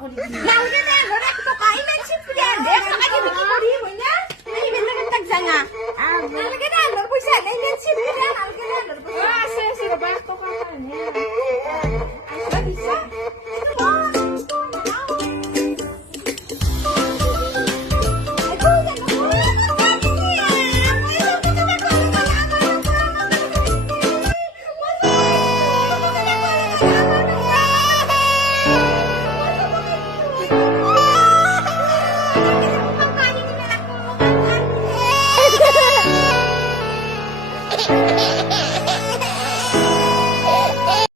Nalalagay na yan. Wala ko kain na chip yan. Deka ka din bikibori mo niya. Ay, binagay tagsanga. Nalalagay na. Lorboy sa. Nalalagay chip yan. Nalalagay na. Lorboy sa. Sige, basto ka ka niya. Ay, bisa. Ito mo. Hehehe